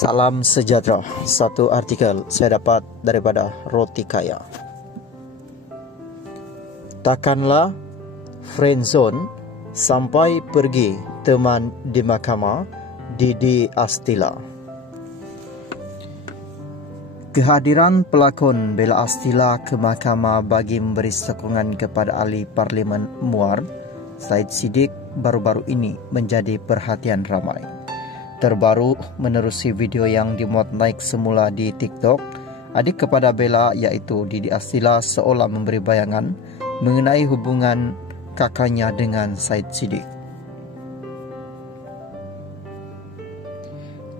Salam sejahtera. Satu artikel saya dapat daripada Roti Kaya. Takkanlah friendzone sampai pergi teman di mahkamah, Didi Astila. Kehadiran pelakon bela Astila ke mahkamah bagi memberi sokongan kepada ahli Parlimen Muar, Said Siddiq, baru-baru ini menjadi perhatian ramai. Terbaru menerusi video yang dimuat naik semula di TikTok, adik kepada Bella iaitu Didi Astila seolah memberi bayangan mengenai hubungan kakaknya dengan Said Siddiq.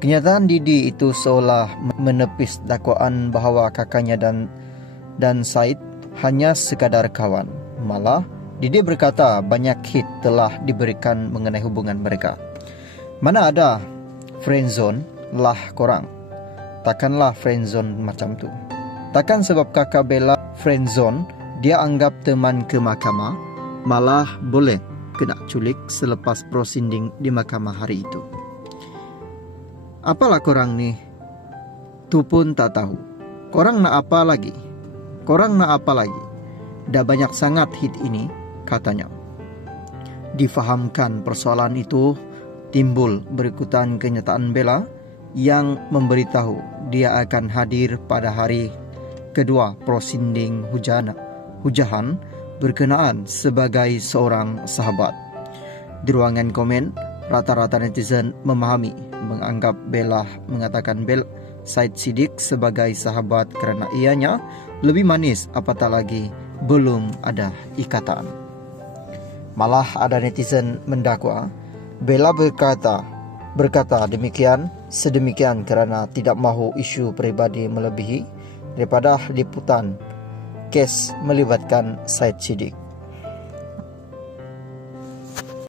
Kenyataan Didi itu seolah menepis dakwaan bahawa kakaknya dan Said hanya sekadar kawan. Malah, Didi berkata banyak hit telah diberikan mengenai hubungan mereka. Mana ada friendzone lah korang. Takkanlah friendzone macam tu. Takkan sebab kakak Bella friendzone, dia anggap teman ke mahkamah, malah boleh kena culik selepas prosiding di mahkamah hari itu. Apalah korang ni? Tu pun tak tahu. Korang nak apa lagi? Korang nak apa lagi? Dah banyak sangat hit ini, katanya. Difahamkan persoalan itu timbul berikutan kenyataan Bella yang memberitahu dia akan hadir pada hari kedua prosiding hujahan berkenaan sebagai seorang sahabat. Di ruangan komen, rata-rata netizen memahami, menganggap Bella mengatakan Said Siddiq sebagai sahabat kerana ianya lebih manis, apatah lagi belum ada ikatan. Malah ada netizen mendakwa Bella berkata sedemikian kerana tidak mahu isu peribadi melebihi daripada liputan kes melibatkan Said Siddiq.